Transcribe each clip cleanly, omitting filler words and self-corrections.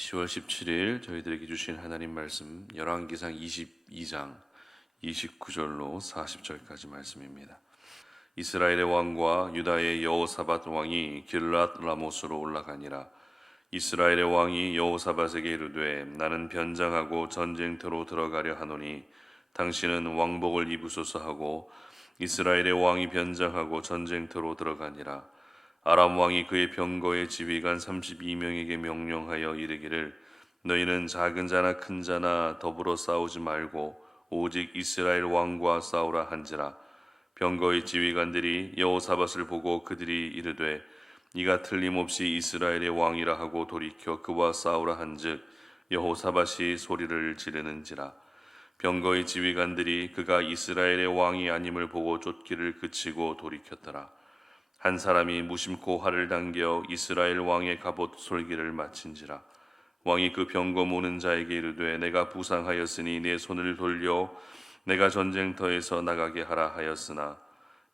10월 17일 저희들에게 주신 하나님 말씀 열왕기상 22장 29절로 40절까지 말씀입니다. 이스라엘의 왕과 유다의 여호사밧 왕이 길랏 라모스로 올라가니라. 이스라엘의 왕이 여호사밧에게 이르되 나는 변장하고 전쟁터로 들어가려 하노니 당신은 왕복을 입으소서 하고 이스라엘의 왕이 변장하고 전쟁터로 들어가니라. 아람 왕이 그의 병거의 지휘관 32명에게 명령하여 이르기를 너희는 작은 자나 큰 자나 더불어 싸우지 말고 오직 이스라엘 왕과 싸우라 한지라. 병거의 지휘관들이 여호사밧을 보고 그들이 이르되 이가 틀림없이 이스라엘의 왕이라 하고 돌이켜 그와 싸우라 한즉 여호사밧이 소리를 지르는지라. 병거의 지휘관들이 그가 이스라엘의 왕이 아님을 보고 쫓기를 그치고 돌이켰더라. 한 사람이 무심코 활을 당겨 이스라엘 왕의 갑옷 솔기를 마친지라. 왕이 그 병거 모는 자에게 이르되 내가 부상하였으니 내 손을 돌려 내가 전쟁터에서 나가게 하라 하였으나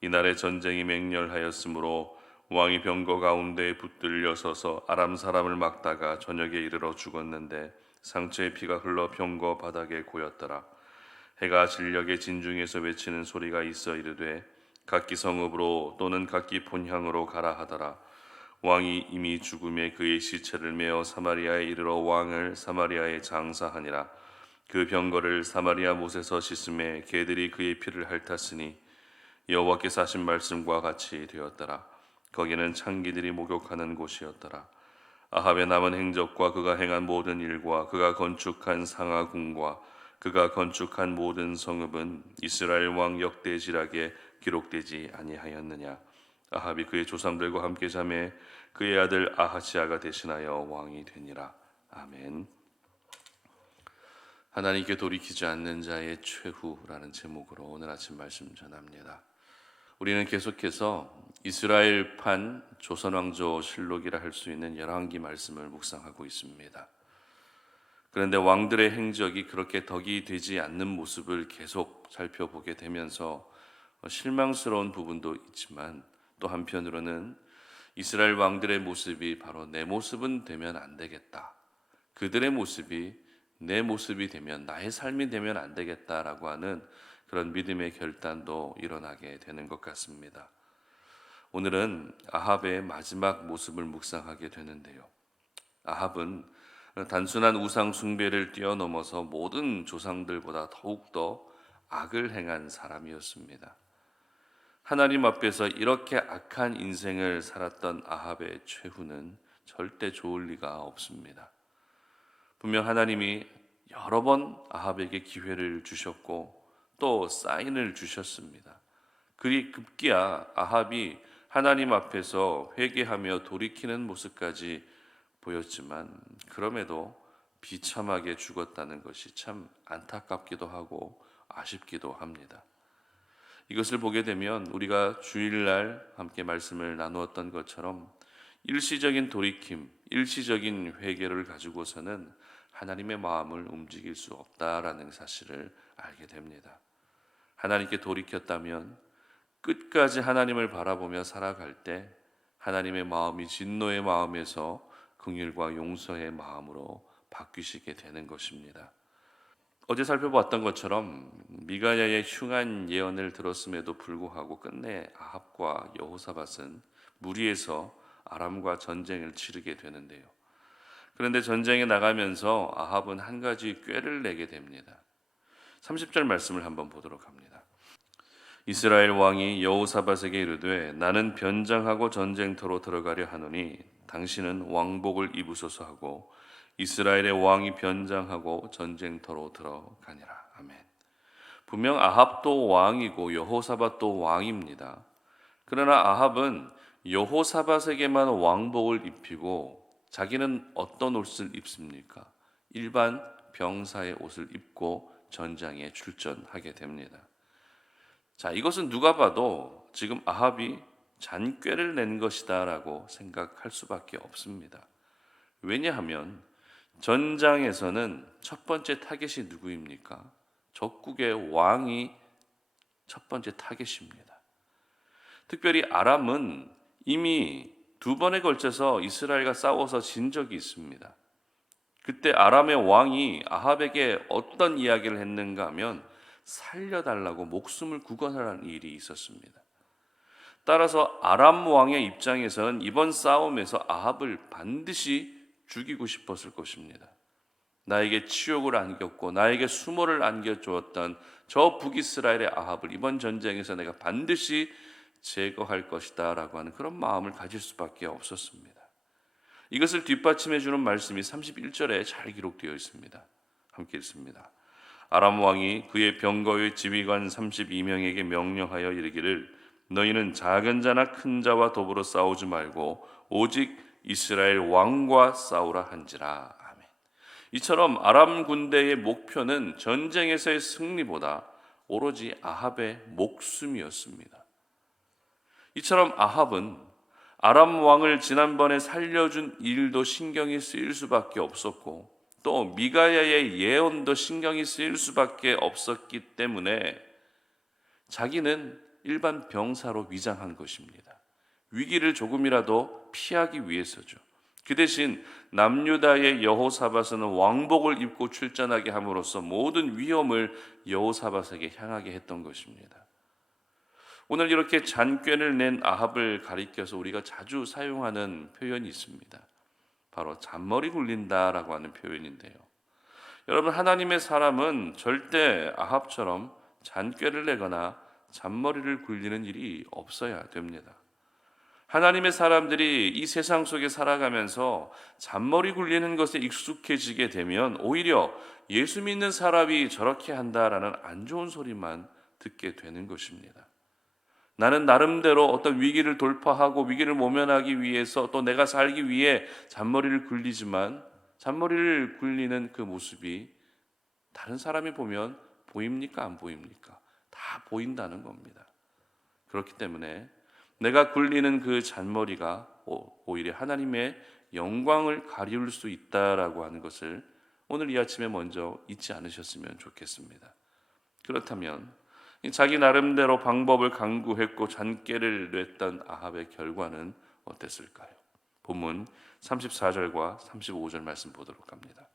이날에 전쟁이 맹렬하였으므로 왕이 병거 가운데 붙들려 서서 아람 사람을 막다가 저녁에 이르러 죽었는데 상처의 피가 흘러 병거 바닥에 고였더라. 해가 진력의 진중에서 외치는 소리가 있어 이르되 각기 성읍으로 또는 각기 본향으로 가라 하더라. 왕이 이미 죽음에 그의 시체를 메어 사마리아에 이르러 왕을 사마리아에 장사하니라. 그 병거를 사마리아 못에서 씻음에 개들이 그의 피를 핥았으니 여호와께서 하신 말씀과 같이 되었더라. 거기는 창기들이 목욕하는 곳이었더라. 아합의 남은 행적과 그가 행한 모든 일과 그가 건축한 상하궁과 그가 건축한 모든 성읍은 이스라엘 왕 역대지락에 기록되지 아니하였느냐. 아합이 그의 조상들과 함께 잠에 그의 아들 아하시아가 대신하여 왕이 되니라. 아멘. 하나님께 돌이키지 않는 자의 최후라는 제목으로 오늘 아침 말씀 전합니다. 우리는 계속해서 이스라엘판 조선왕조 실록이라 할 수 있는 열왕기 말씀을 묵상하고 있습니다. 그런데 왕들의 행적이 그렇게 덕이 되지 않는 모습을 계속 살펴보게 되면서 실망스러운 부분도 있지만 또 한편으로는 이스라엘 왕들의 모습이 바로 내 모습은 되면 안 되겠다. 그들의 모습이 내 모습이 되면 나의 삶이 되면 안 되겠다라고 하는 그런 믿음의 결단도 일어나게 되는 것 같습니다. 오늘은 아합의 마지막 모습을 묵상하게 되는데요. 아합은 단순한 우상 숭배를 뛰어넘어서 모든 조상들보다 더욱더 악을 행한 사람이었습니다. 하나님 앞에서 이렇게 악한 인생을 살았던 아합의 최후는 절대 좋을 리가 없습니다. 분명 하나님이 여러 번 아합에게 기회를 주셨고 또 사인을 주셨습니다. 그리 급기야 아합이 하나님 앞에서 회개하며 돌이키는 모습까지 보였지만 그럼에도 비참하게 죽었다는 것이 참 안타깝기도 하고 아쉽기도 합니다. 이것을 보게 되면 우리가 주일날 함께 말씀을 나누었던 것처럼 일시적인 돌이킴, 일시적인 회개를 가지고서는 하나님의 마음을 움직일 수 없다라는 사실을 알게 됩니다. 하나님께 돌이켰다면 끝까지 하나님을 바라보며 살아갈 때 하나님의 마음이 진노의 마음에서 긍휼과 용서의 마음으로 바뀌시게 되는 것입니다. 어제 살펴봤던 것처럼 미가야의 흉한 예언을 들었음에도 불구하고 끝내 아합과 여호사밧은 무리해서 아람과 전쟁을 치르게 되는데요. 그런데 전쟁에 나가면서 아합은 한 가지 꾀를 내게 됩니다. 30절 말씀을 한번 보도록 합니다. 이스라엘 왕이 여호사밧에게 이르되 나는 변장하고 전쟁터로 들어가려 하노니 당신은 왕복을 입으소서 하고 이스라엘의 왕이 변장하고 전쟁터로 들어가니라. 아멘. 분명 아합도 왕이고 여호사밧도 왕입니다. 그러나 아합은 여호사밧에게만 왕복을 입히고 자기는 어떤 옷을 입습니까? 일반 병사의 옷을 입고 전장에 출전하게 됩니다. 자, 이것은 누가 봐도 지금 아합이 잔꾀를 낸 것이다라고 생각할 수밖에 없습니다. 왜냐하면 전장에서는 첫 번째 타겟이 누구입니까? 적국의 왕이 첫 번째 타겟입니다. 특별히 아람은 이미 두 번에 걸쳐서 이스라엘과 싸워서 진 적이 있습니다. 그때 아람의 왕이 아합에게 어떤 이야기를 했는가 하면 살려달라고 목숨을 구걸하라는 일이 있었습니다. 따라서 아람 왕의 입장에서는 이번 싸움에서 아합을 반드시 죽이고 싶었을 것입니다. 나에게 치욕을 안겼고 나에게 수모를 안겨주었던 저 북이스라엘의 아합을 이번 전쟁에서 내가 반드시 제거할 것이다 라고 하는 그런 마음을 가질 수밖에 없었습니다. 이것을 뒷받침해 주는 말씀이 31절에 잘 기록되어 있습니다. 함께 읽습니다. 아람 왕이 그의 병거의 지휘관 32명에게 명령하여 이르기를 너희는 작은 자나 큰 자와 더불어 싸우지 말고 오직 이스라엘 왕과 싸우라 한지라. 아멘. 이처럼 아람 군대의 목표는 전쟁에서의 승리보다 오로지 아합의 목숨이었습니다. 이처럼 아합은 아람 왕을 지난번에 살려준 일도 신경이 쓰일 수밖에 없었고 또 미가야의 예언도 신경이 쓰일 수밖에 없었기 때문에 자기는 일반 병사로 위장한 것입니다. 위기를 조금이라도 피하기 위해서죠. 그 대신 남유다의 여호사밧은 왕복을 입고 출전하게 함으로써 모든 위험을 여호사밧에게 향하게 했던 것입니다. 오늘 이렇게 잔꾀를 낸 아합을 가리켜서 우리가 자주 사용하는 표현이 있습니다. 바로 잔머리 굴린다라고 하는 표현인데요. 여러분, 하나님의 사람은 절대 아합처럼 잔꾀를 내거나 잔머리를 굴리는 일이 없어야 됩니다. 하나님의 사람들이 이 세상 속에 살아가면서 잔머리 굴리는 것에 익숙해지게 되면 오히려 예수 믿는 사람이 저렇게 한다라는 안 좋은 소리만 듣게 되는 것입니다. 나는 나름대로 어떤 위기를 돌파하고 위기를 모면하기 위해서 또 내가 살기 위해 잔머리를 굴리지만 잔머리를 굴리는 그 모습이 다른 사람이 보면 보입니까? 안 보입니까? 다 보인다는 겁니다. 그렇기 때문에 내가 굴리는 그 잔머리가 오히려 하나님의 영광을 가리울 수 있다라고 하는 것을 오늘 이 아침에 먼저 잊지 않으셨으면 좋겠습니다. 그렇다면 자기 나름대로 방법을 강구했고 잔꾀를 냈던 아합의 결과는 어땠을까요? 본문 34절과 35절 말씀 보도록 합니다.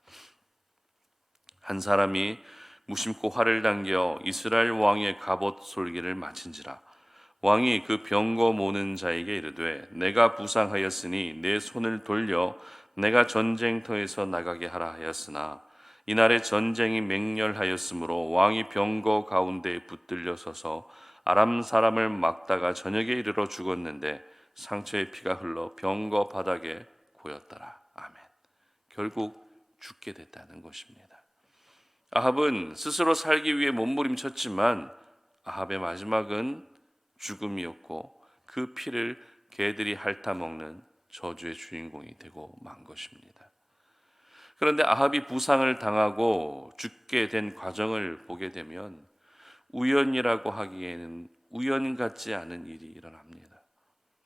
한 사람이 무심코 활을 당겨 이스라엘 왕의 갑옷 솔기를 마친지라. 왕이 그 병거 모는 자에게 이르되 내가 부상하였으니 내 손을 돌려 내가 전쟁터에서 나가게 하라 하였으나 이날에 전쟁이 맹렬하였으므로 왕이 병거 가운데에 붙들려 서서 아람 사람을 막다가 저녁에 이르러 죽었는데 상처의 피가 흘러 병거 바닥에 고였더라. 아멘. 결국 죽게 됐다는 것입니다. 아합은 스스로 살기 위해 몸부림쳤지만 아합의 마지막은 죽음이었고 그 피를 개들이 핥아먹는 저주의 주인공이 되고 만 것입니다. 그런데 아합이 부상을 당하고 죽게 된 과정을 보게 되면 우연이라고 하기에는 우연 같지 않은 일이 일어납니다.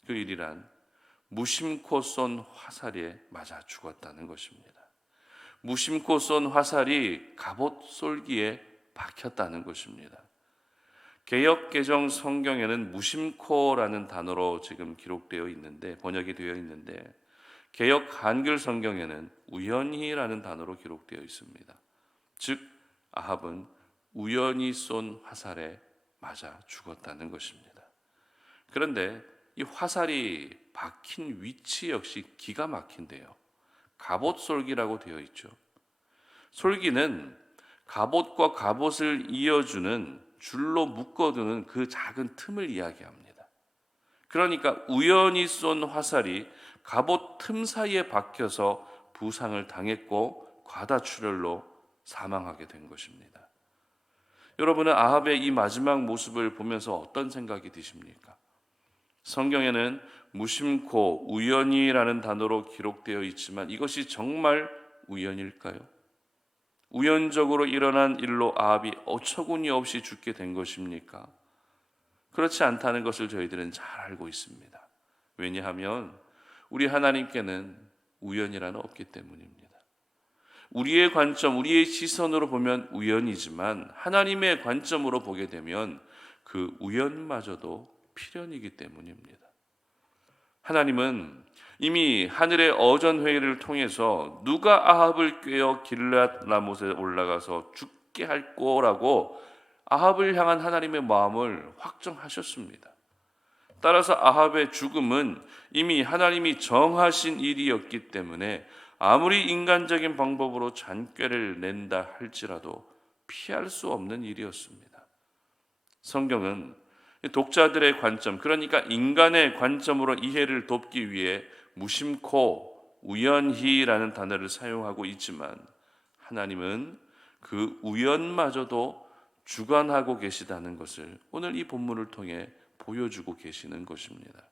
그 일이란 무심코 쏜 화살에 맞아 죽었다는 것입니다. 무심코 쏜 화살이 갑옷 솔기에 박혔다는 것입니다. 개역 개정 성경에는 무심코라는 단어로 지금 기록되어 있는데 번역이 되어 있는데 개역 한글 성경에는 우연히라는 단어로 기록되어 있습니다. 즉 아합은 우연히 쏜 화살에 맞아 죽었다는 것입니다. 그런데 이 화살이 박힌 위치 역시 기가 막힌데요. 갑옷 솔기라고 되어 있죠. 솔기는 갑옷과 갑옷을 이어주는 줄로 묶어두는 그 작은 틈을 이야기합니다. 그러니까 우연히 쏜 화살이 갑옷 틈 사이에 박혀서 부상을 당했고 과다출혈로 사망하게 된 것입니다. 여러분은 아합의 이 마지막 모습을 보면서 어떤 생각이 드십니까? 성경에는 무심코 우연히라는 단어로 기록되어 있지만 이것이 정말 우연일까요? 우연적으로 일어난 일로 아합이 어처구니 없이 죽게 된 것입니까? 그렇지 않다는 것을 저희들은 잘 알고 있습니다. 왜냐하면 우리 하나님께는 우연이라는 없기 때문입니다. 우리의 관점, 우리의 시선으로 보면 우연이지만 하나님의 관점으로 보게 되면 그 우연마저도 필연이기 때문입니다. 하나님은 이미 하늘의 어전회의를 통해서 누가 아합을 꾀어 길랏 라못에 올라가서 죽게 할 거라고 아합을 향한 하나님의 마음을 확정하셨습니다. 따라서 아합의 죽음은 이미 하나님이 정하신 일이었기 때문에 아무리 인간적인 방법으로 잔꾀를 낸다 할지라도 피할 수 없는 일이었습니다. 성경은 독자들의 관점, 그러니까 인간의 관점으로 이해를 돕기 위해 무심코 우연히라는 단어를 사용하고 있지만 하나님은 그 우연마저도 주관하고 계시다는 것을 오늘 이 본문을 통해 보여주고 계시는 것입니다.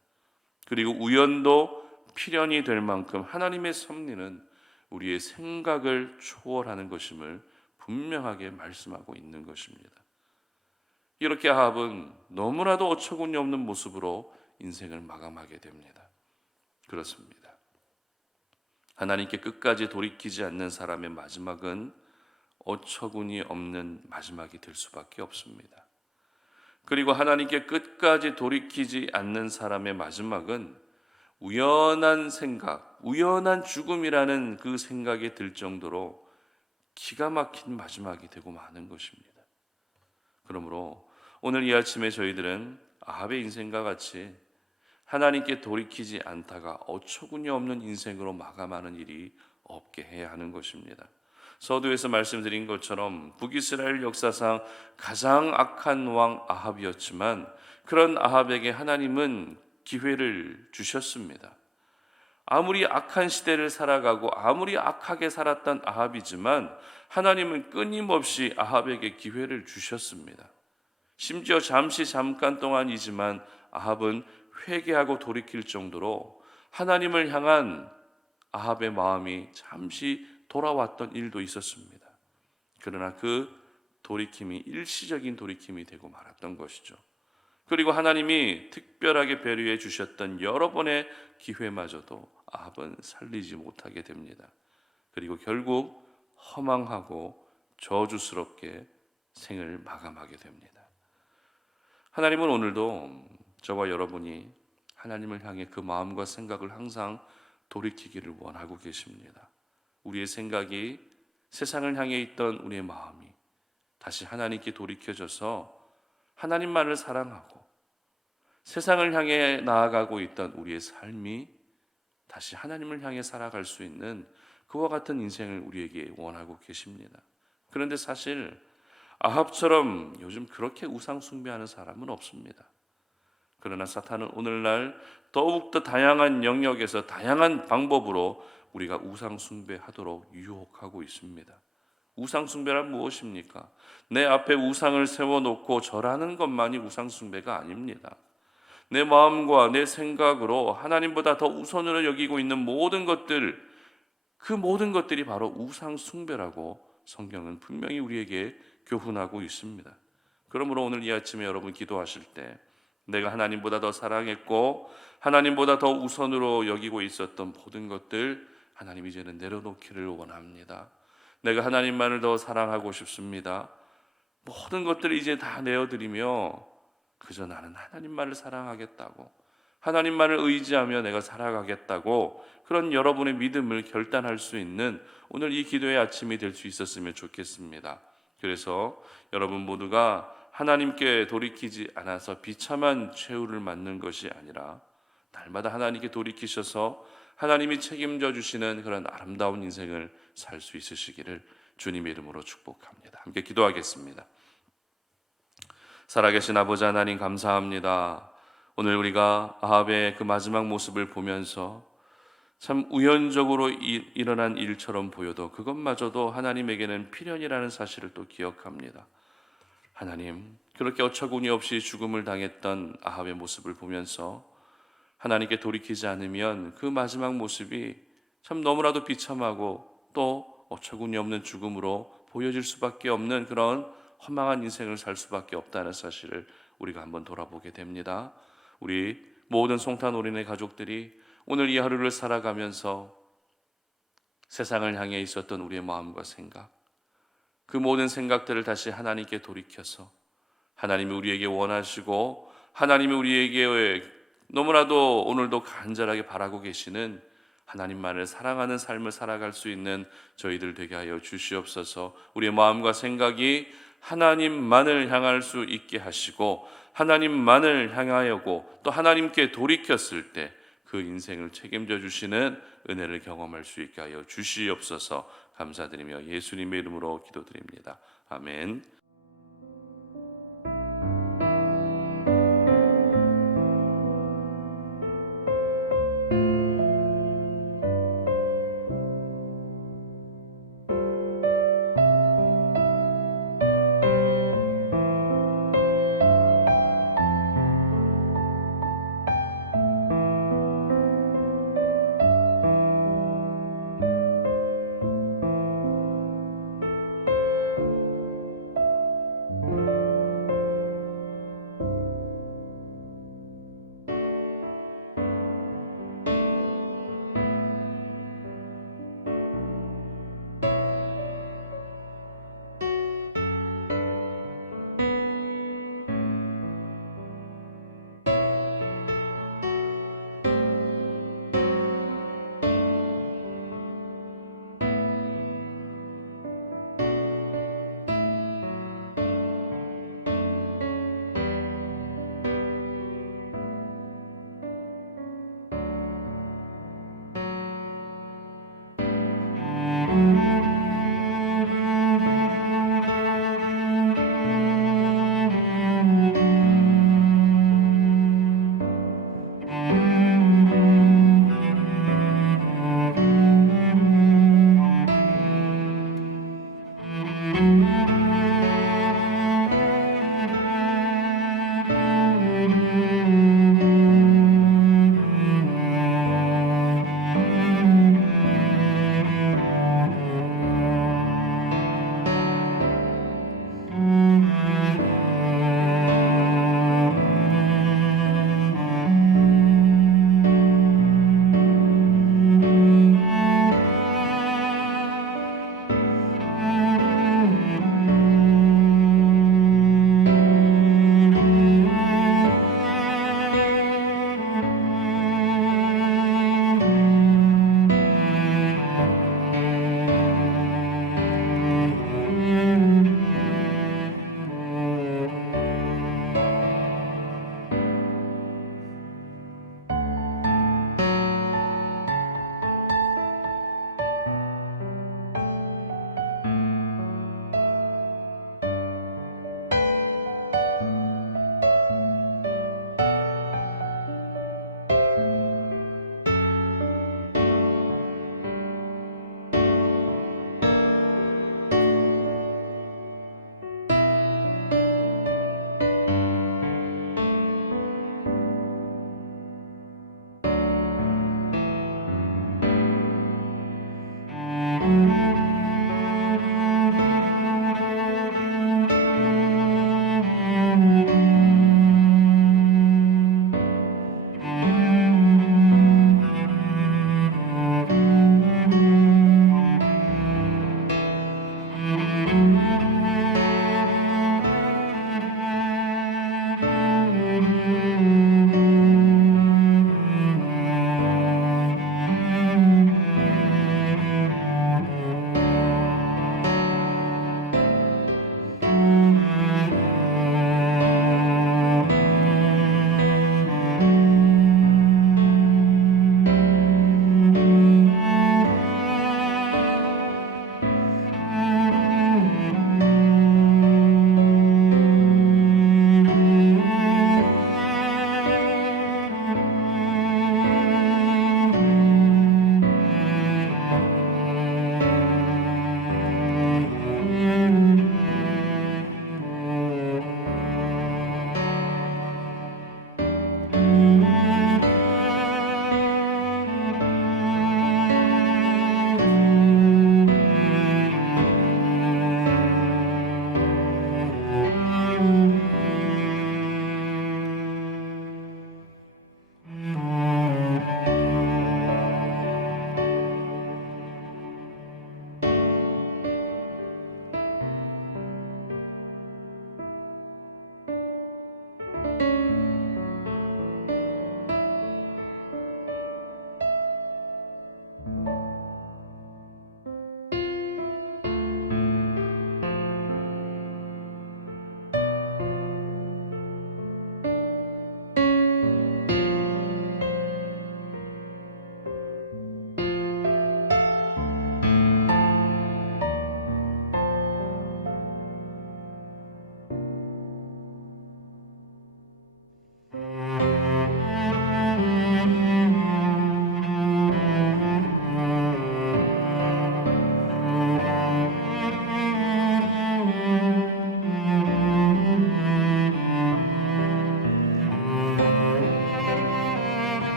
그리고 우연도 필연이 될 만큼 하나님의 섭리는 우리의 생각을 초월하는 것임을 분명하게 말씀하고 있는 것입니다. 이렇게 아합은 너무나도 어처구니 없는 모습으로 인생을 마감하게 됩니다. 그렇습니다. 하나님께 끝까지 돌이키지 않는 사람의 마지막은 어처구니 없는 마지막이 될 수밖에 없습니다. 그리고 하나님께 끝까지 돌이키지 않는 사람의 마지막은 우연한 생각, 우연한 죽음이라는 그 생각이 들 정도로 기가 막힌 마지막이 되고 마는 것입니다. 그러므로 오늘 이 아침에 저희들은 아합의 인생과 같이 하나님께 돌이키지 않다가 어처구니 없는 인생으로 마감하는 일이 없게 해야 하는 것입니다. 서두에서 말씀드린 것처럼 북이스라엘 역사상 가장 악한 왕 아합이었지만 그런 아합에게 하나님은 기회를 주셨습니다. 아무리 악한 시대를 살아가고 아무리 악하게 살았던 아합이지만 하나님은 끊임없이 아합에게 기회를 주셨습니다. 심지어 잠깐 동안이지만 아합은 회개하고 돌이킬 정도로 하나님을 향한 아합의 마음이 잠시 돌아왔던 일도 있었습니다. 그러나 그 돌이킴이 일시적인 돌이킴이 되고 말았던 것이죠. 그리고 하나님이 특별하게 배려해 주셨던 여러 번의 기회마저도 아합은 살리지 못하게 됩니다. 그리고 결국 허망하고 저주스럽게 생을 마감하게 됩니다. 하나님은 오늘도 저와 여러분이 하나님을 향해 그 마음과 생각을 항상 돌이키기를 원하고 계십니다. 우리의 생각이 세상을 향해 있던 우리의 마음이 다시 하나님께 돌이켜져서 하나님만을 사랑하고 세상을 향해 나아가고 있던 우리의 삶이 다시 하나님을 향해 살아갈 수 있는 그와 같은 인생을 우리에게 원하고 계십니다. 그런데 사실 아합처럼 요즘 그렇게 우상 숭배하는 사람은 없습니다. 그러나 사탄은 오늘날 더욱더 다양한 영역에서 다양한 방법으로 우리가 우상 숭배하도록 유혹하고 있습니다. 우상 숭배란 무엇입니까? 내 앞에 우상을 세워놓고 절하는 것만이 우상 숭배가 아닙니다. 내 마음과 내 생각으로 하나님보다 더 우선으로 여기고 있는 모든 것들, 그 모든 것들이 바로 우상 숭배라고 성경은 분명히 우리에게 교훈하고 있습니다. 그러므로 오늘 이 아침에 여러분 기도하실 때 내가 하나님보다 더 사랑했고 하나님보다 더 우선으로 여기고 있었던 모든 것들 하나님 이제는 내려놓기를 원합니다. 내가 하나님만을 더 사랑하고 싶습니다. 모든 것들을 이제 다 내어드리며 그저 나는 하나님만을 사랑하겠다고, 하나님만을 의지하며 내가 살아가겠다고 그런 여러분의 믿음을 결단할 수 있는 오늘 이 기도의 아침이 될 수 있었으면 좋겠습니다. 그래서 여러분 모두가 하나님께 돌이키지 않아서 비참한 최후를 맞는 것이 아니라 날마다 하나님께 돌이키셔서 하나님이 책임져 주시는 그런 아름다운 인생을 살 수 있으시기를 주님의 이름으로 축복합니다. 함께 기도하겠습니다. 살아계신 아버지 하나님 감사합니다. 오늘 우리가 아합의 그 마지막 모습을 보면서 참 우연적으로 일어난 일처럼 보여도 그것마저도 하나님에게는 필연이라는 사실을 또 기억합니다. 하나님, 그렇게 어처구니 없이 죽음을 당했던 아합의 모습을 보면서 하나님께 돌이키지 않으면 그 마지막 모습이 참 너무나도 비참하고 또 어처구니 없는 죽음으로 보여질 수밖에 없는 그런 허망한 인생을 살 수밖에 없다는 사실을 우리가 한번 돌아보게 됩니다. 우리 모든 송탄 어린의 가족들이 오늘 이 하루를 살아가면서 세상을 향해 있었던 우리의 마음과 생각, 그 모든 생각들을 다시 하나님께 돌이켜서 하나님이 우리에게 원하시고 하나님이 우리에게 너무나도 오늘도 간절하게 바라고 계시는 하나님만을 사랑하는 삶을 살아갈 수 있는 저희들 되게 하여 주시옵소서. 우리의 마음과 생각이 하나님만을 향할 수 있게 하시고 하나님만을 향하여고 또 하나님께 돌이켰을 때 그 인생을 책임져 주시는 은혜를 경험할 수 있게 하여 주시옵소서. 감사드리며 예수님의 이름으로 기도드립니다. 아멘.